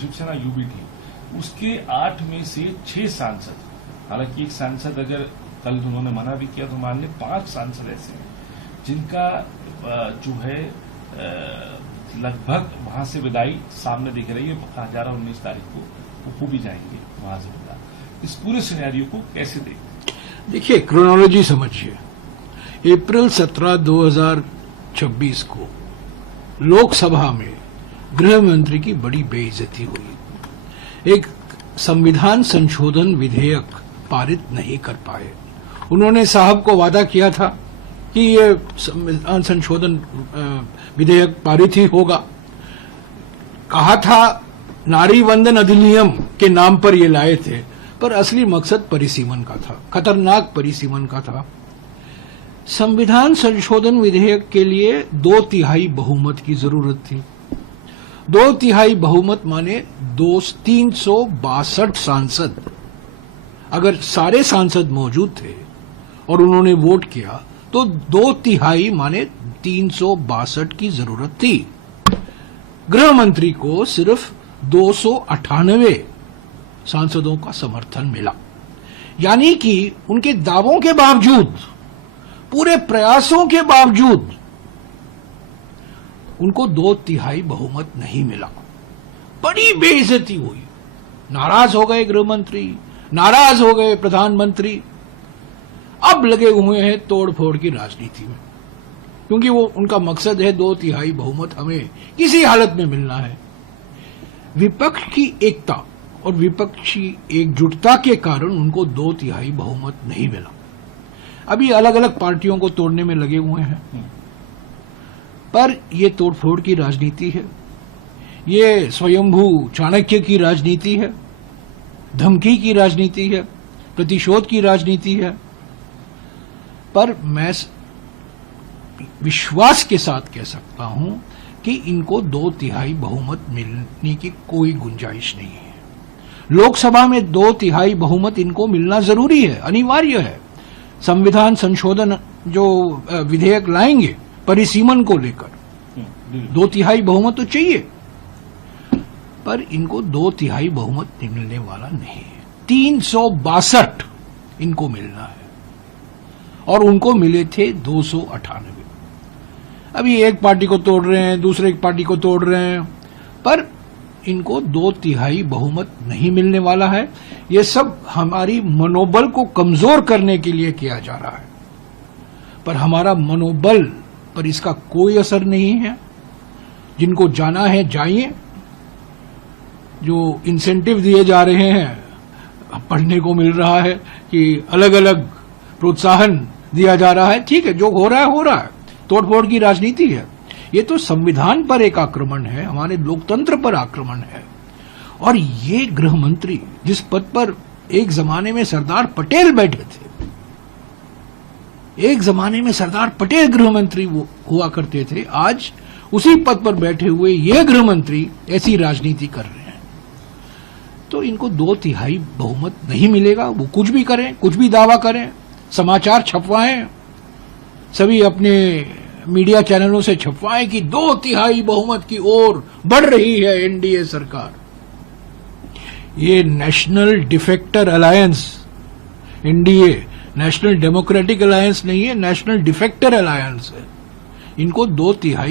Shiv Sena UV थी, उसके 8 में से 6 सांसद, हालांकि एक सांसद अगर कल उन्होंने मना भी किया तो मान ले 5 सांसद ऐसे हैं जिनका जो है लगभग वहां से विदाई सामने दिख रही है। कहा जा रहा 19 तारीख को वो हो भी जाएंगे वहां से विदा। इस पूरे सिनेरियो को कैसे देखते? देखिए, क्रोनोलॉजी समझिए। अप्रैल 17, 2026 को लोकसभा में गृह मंत्री की बड़ी बेइज्जती हुई। एक संविधान संशोधन विधेयक पारित नहीं कर पाए। उन्होंने साहब को वादा किया था कि ये संविधान संशोधन विधेयक पारित ही होगा। कहा था नारी वंदन अधिनियम के नाम पर ये लाए थे, पर असली मकसद परिसीमन का था, खतरनाक परिसीमन का था। संविधान संशोधन विधेयक के लिए 2/3 बहुमत की जरूरत थी। 2/3 बहुमत माने 362 सांसद। अगर सारे सांसद मौजूद थे और उन्होंने वोट किया तो 2/3 माने 362 की जरूरत थी। गृह मंत्री को सिर्फ 298 सांसदों का समर्थन मिला, यानी कि उनके दावों के बावजूद, पूरे प्रयासों के बावजूद उनको 2/3 बहुमत नहीं मिला। बड़ी बेइज्जती हुई। नाराज हो गए गृह मंत्री, नाराज हो गए प्रधानमंत्री। अब लगे हुए हैं तोड़फोड़ की राजनीति में, क्योंकि वो उनका मकसद है 2/3 बहुमत हमें किसी हालत में मिलना है। विपक्ष की एकता और विपक्षी एकजुटता के कारण उनको 2/3 बहुमत नहीं मिला। अभी अलग अलग पार्टियों को तोड़ने में लगे हुए हैं, पर यह तोड़फोड़ की राजनीति है, ये स्वयंभू चाणक्य की राजनीति है, धमकी की राजनीति है, प्रतिशोध की राजनीति है। पर मैं विश्वास के साथ कह सकता हूं कि इनको 2/3 बहुमत मिलने की कोई गुंजाइश नहीं है। लोकसभा में 2/3 बहुमत इनको मिलना जरूरी है, अनिवार्य है। संविधान संशोधन जो विधेयक लाएंगे परिसीमन को लेकर 2/3 बहुमत तो चाहिए, पर इनको 2/3 बहुमत मिलने वाला नहीं है। 362 इनको मिलना है और उनको मिले थे 298। अभी एक पार्टी को तोड़ रहे हैं, दूसरे पार्टी को तोड़ रहे हैं, पर इनको 2/3 बहुमत नहीं मिलने वाला है। ये सब हमारी मनोबल को कमजोर करने के लिए किया जा रहा है, पर हमारा मनोबल पर इसका कोई असर नहीं है। जिनको जाना है जाइए। जो इंसेंटिव दिए जा रहे हैं, पढ़ने को मिल रहा है कि अलग अलग प्रोत्साहन दिया जा रहा है, ठीक है, जो हो रहा है हो रहा है। तोड़फोड़ की राजनीति है। ये तो संविधान पर एक आक्रमण है, हमारे लोकतंत्र पर आक्रमण है। और ये गृह मंत्री जिस पद पर एक जमाने में सरदार पटेल बैठे थे, एक जमाने में सरदार पटेल गृह मंत्री हुआ करते थे, आज उसी पद पर बैठे हुए ये गृह मंत्री ऐसी राजनीति कर रहे हैं। तो इनको 2/3 बहुमत नहीं मिलेगा। वो कुछ भी करें, कुछ भी दावा करें, समाचार छपवाएं, सभी अपने मीडिया चैनलों से छपवाएं कि 2/3 बहुमत की ओर बढ़ रही है एनडीए सरकार। ये national डिफेक्टर alliance, NDA national democratic alliance नहीं है, नेशनल डिफेक्टर अलायंस है। इनको 2/3